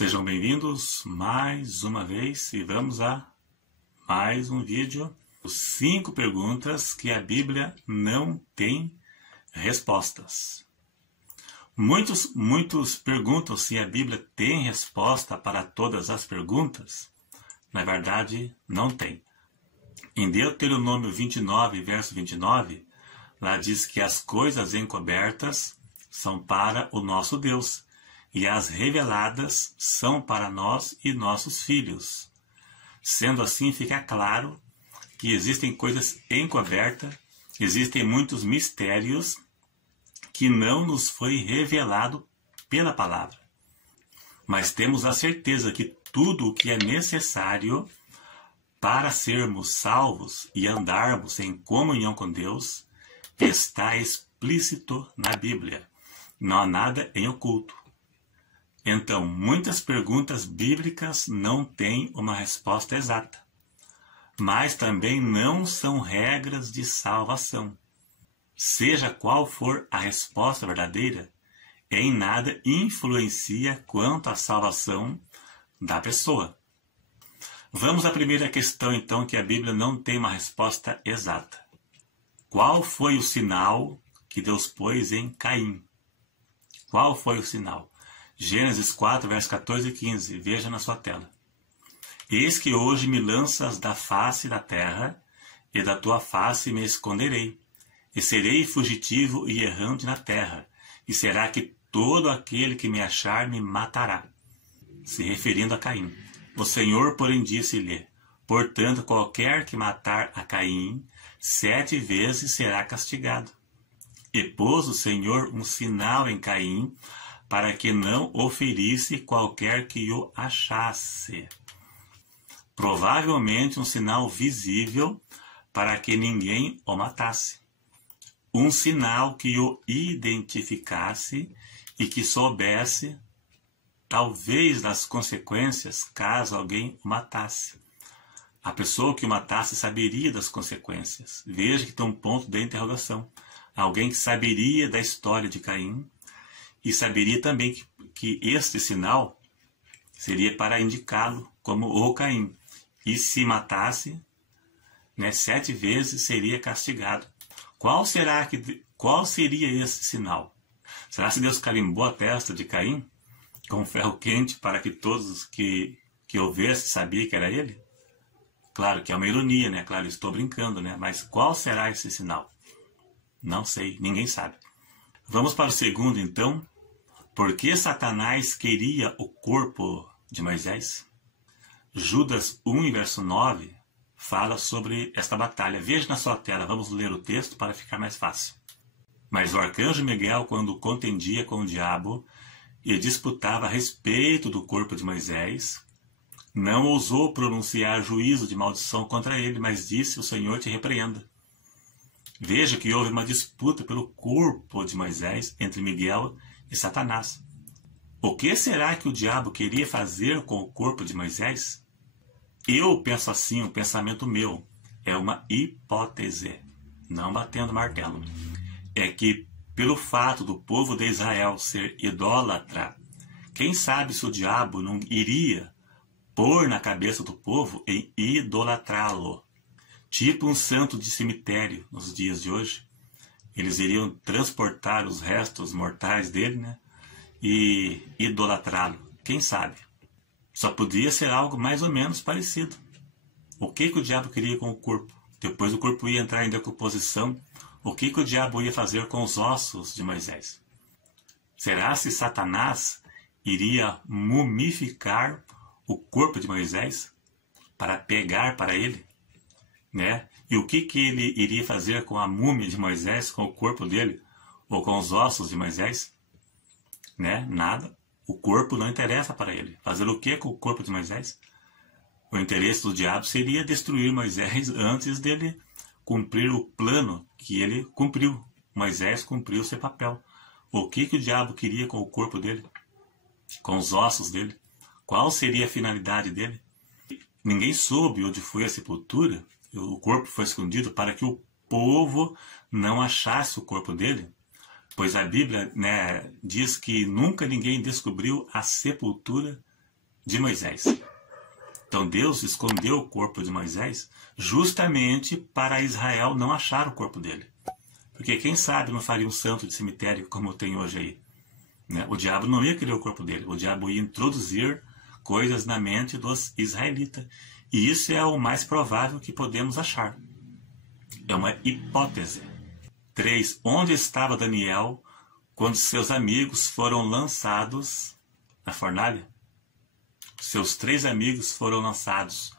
Sejam bem-vindos mais uma vez e vamos a mais um vídeo. 5 perguntas que a Bíblia não tem respostas. Muitos perguntam se a Bíblia tem resposta para todas as perguntas. Na verdade, não tem. Em Deuteronômio 29, verso 29, lá diz que as coisas encobertas são para o nosso Deus, e as reveladas são para nós e nossos filhos. Sendo assim, fica claro que existem coisas encobertas, existem muitos mistérios que não nos foi revelado pela palavra. Mas temos a certeza que tudo o que é necessário para sermos salvos e andarmos em comunhão com Deus está explícito na Bíblia. Não há nada em oculto. Então, muitas perguntas bíblicas não têm uma resposta exata, mas também não são regras de salvação. Seja qual for a resposta verdadeira, em nada influencia quanto à salvação da pessoa. Vamos à primeira questão, então, que a Bíblia não tem uma resposta exata. Qual foi o sinal que Deus pôs em Caim? Qual foi o sinal? Gênesis 4, versos 14 e 15. Veja na sua tela. Eis que hoje me lanças da face da terra, e da tua face me esconderei, e serei fugitivo e errante na terra, e será que todo aquele que me achar me matará. Se referindo a Caim. O Senhor, porém, disse-lhe: portanto, qualquer que matar a Caim, 7 vezes será castigado. E pôs o Senhor um sinal em Caim, para que não o ferisse qualquer que o achasse. Provavelmente um sinal visível para que ninguém o matasse. Um sinal que o identificasse e que soubesse, talvez, das consequências caso alguém o matasse. A pessoa que o matasse saberia das consequências. Veja que tem um ponto de interrogação. Alguém que saberia da história de Caim e saberia também que este sinal seria para indicá-lo como o Caim. E se matasse, 7 vezes seria castigado. Qual seria esse sinal? Será que Deus carimbou a testa de Caim com ferro quente para que todos que ouvessem sabiam que era ele? Claro que é uma ironia, né? Claro, estou brincando, né? Mas qual será esse sinal? Não sei, ninguém sabe. Vamos para o segundo, então. Por que Satanás queria o corpo de Moisés? Judas 1, verso 9, fala sobre esta batalha. Veja na sua tela, vamos ler o texto para ficar mais fácil. Mas o arcanjo Miguel, quando contendia com o diabo e disputava a respeito do corpo de Moisés, não ousou pronunciar juízo de maldição contra ele, mas disse: o Senhor te repreenda. Veja que houve uma disputa pelo corpo de Moisés entre Miguel e Satanás. O que será que o diabo queria fazer com o corpo de Moisés? Eu penso assim, um pensamento meu, é uma hipótese, não batendo martelo. É que, pelo fato do povo de Israel ser idólatra, quem sabe se o diabo não iria pôr na cabeça do povo em idolatrá-lo. Tipo um santo de cemitério nos dias de hoje. Eles iriam transportar os restos mortais dele, e idolatrá-lo. Quem sabe? Só podia ser algo mais ou menos parecido. O que o diabo queria com o corpo? Depois o corpo ia entrar em decomposição. O que o diabo ia fazer com os ossos de Moisés? Será se Satanás iria mumificar o corpo de Moisés para pegar para ele? E o que ele iria fazer com a múmia de Moisés, com o corpo dele, ou com os ossos de Moisés? Nada. O corpo não interessa para ele. Fazer o que com o corpo de Moisés? O interesse do diabo seria destruir Moisés antes dele cumprir o plano que ele cumpriu. Moisés cumpriu seu papel. O que o diabo queria com o corpo dele? Com os ossos dele? Qual seria a finalidade dele? Ninguém soube onde foi a sepultura. O corpo foi escondido para que o povo não achasse o corpo dele. Pois a Bíblia diz que nunca ninguém descobriu a sepultura de Moisés. Então Deus escondeu o corpo de Moisés justamente para Israel não achar o corpo dele. Porque quem sabe não faria um santo de cemitério como tem hoje aí. Né? O diabo não ia querer o corpo dele. O diabo ia introduzir coisas na mente dos israelitas. E isso é o mais provável que podemos achar. É uma hipótese. 3. Onde estava Daniel quando seus amigos foram lançados na fornalha? Seus 3 amigos foram lançados.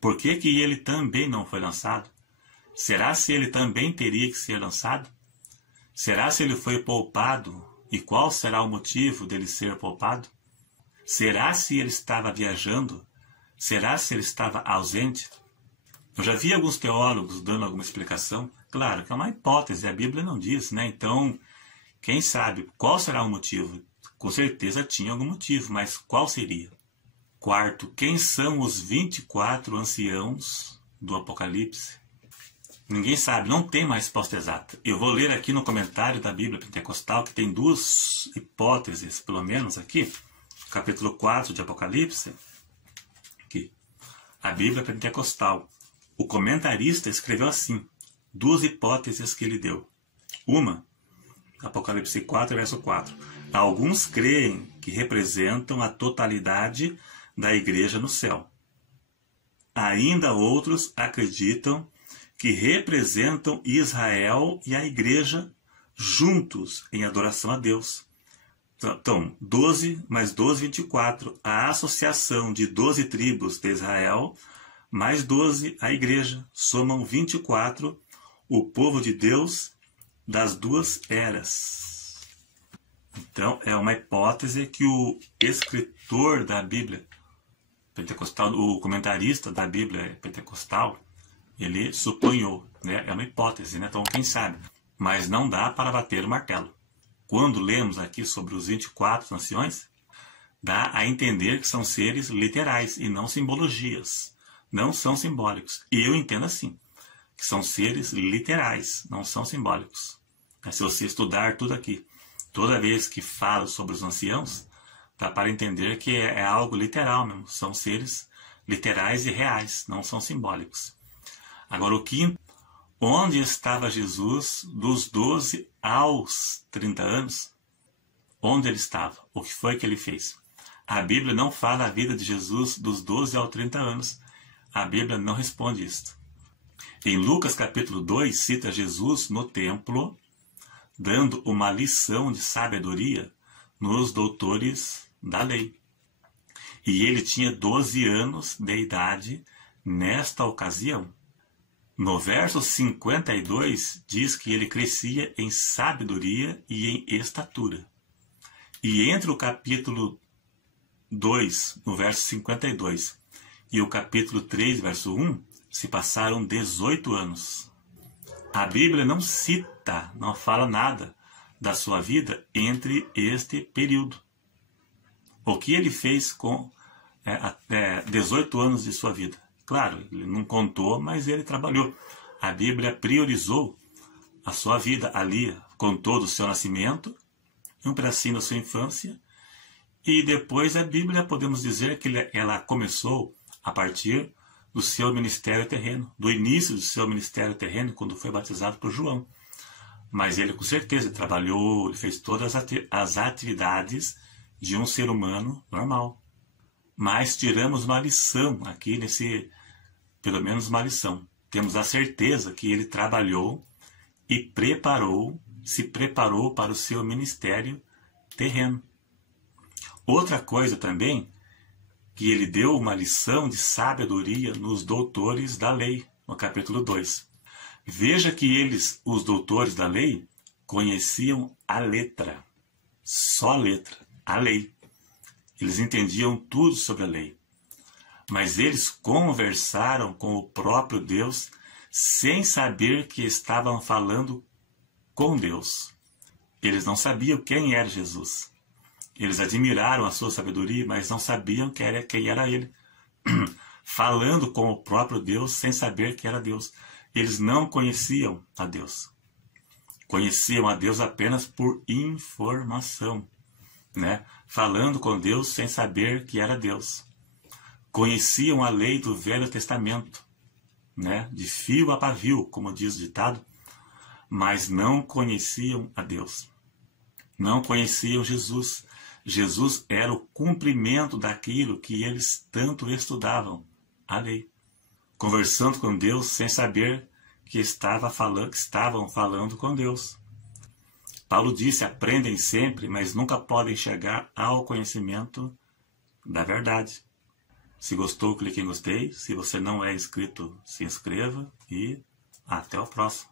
Por que que ele também não foi lançado? Será se ele também teria que ser lançado? Será se ele foi poupado? E qual será o motivo dele ser poupado? Será se ele estava viajando? Será se ele estava ausente? Eu já vi alguns teólogos dando alguma explicação. Claro que é uma hipótese, a Bíblia não diz, né? Então, quem sabe qual será o motivo? Com certeza tinha algum motivo, mas qual seria? 4. Quem são os 24 anciãos do Apocalipse? Ninguém sabe, não tem uma resposta exata. Eu vou ler aqui no comentário da Bíblia Pentecostal, que tem 2 hipóteses, pelo menos aqui, capítulo 4 de Apocalipse, aqui, a Bíblia Pentecostal. O comentarista escreveu assim, 2 hipóteses que ele deu. Uma, Apocalipse 4, verso 4. Alguns creem que representam a totalidade da igreja no céu. Ainda outros acreditam que representam Israel e a igreja juntos em adoração a Deus. Então, 12 mais 12, 24. A associação de 12 tribos de Israel mais 12 a igreja. Somam 24, o povo de Deus das 2 eras. Então, é uma hipótese que o escritor da Bíblia Pentecostal, o comentarista da Bíblia Pentecostal, ele suponhou, né? É uma hipótese, né? Então quem sabe, mas não dá para bater o martelo. Quando lemos aqui sobre os 24 nações, dá a entender que são seres literais e não simbologias, não são simbólicos. E eu entendo assim, que são seres literais, não são simbólicos. Mas se você estudar tudo aqui, toda vez que falo sobre os anciãos, dá para entender que é algo literal mesmo. São seres literais e reais, não são simbólicos. Agora o 5º, onde estava Jesus dos 12 aos 30 anos? Onde ele estava? O que foi que ele fez? A Bíblia não fala a vida de Jesus dos 12 aos 30 anos. A Bíblia não responde isto. Em Lucas capítulo 2, cita Jesus no templo, dando uma lição de sabedoria nos doutores da lei. E ele tinha 12 anos de idade nesta ocasião. No verso 52, diz que ele crescia em sabedoria e em estatura. E entre o capítulo 2, no verso 52, e o capítulo 3, verso 1, se passaram 18 anos. A Bíblia não cita, não fala nada da sua vida entre este período. O que ele fez com 18 anos de sua vida? Claro, ele não contou, mas ele trabalhou. A Bíblia priorizou a sua vida ali, contou do seu nascimento, um pedacinho da sua infância, e depois a Bíblia, podemos dizer que ela começou a partir do seu ministério terreno, do início do seu ministério terreno, quando foi batizado por João. Mas ele, com certeza, trabalhou, ele fez todas as atividades de um ser humano normal. Mas tiramos uma lição aqui pelo menos uma lição. Temos a certeza que ele trabalhou e se preparou para o seu ministério terreno. Outra coisa também, que ele deu uma lição de sabedoria nos doutores da lei, no capítulo 2. Veja que os doutores da lei, conheciam a letra, só a letra, a lei. Eles entendiam tudo sobre a lei. Mas eles conversaram com o próprio Deus sem saber que estavam falando com Deus. Eles não sabiam quem era Jesus. Eles admiraram a sua sabedoria, mas não sabiam quem era ele. Falando com o próprio Deus sem saber que era Deus. Eles não conheciam a Deus. Conheciam a Deus apenas por informação, né? Falando com Deus sem saber que era Deus. conheciam a lei do Velho Testamento, né? De fio a pavio, como diz o ditado, mas não conheciam a Deus. Não conheciam Jesus. Jesus era o cumprimento daquilo que eles tanto estudavam, a lei. Conversando com Deus sem saber que estavam falando com Deus. Paulo disse, aprendem sempre, mas nunca podem chegar ao conhecimento da verdade. Se gostou, clique em gostei. Se você não é inscrito, se inscreva e até o próximo.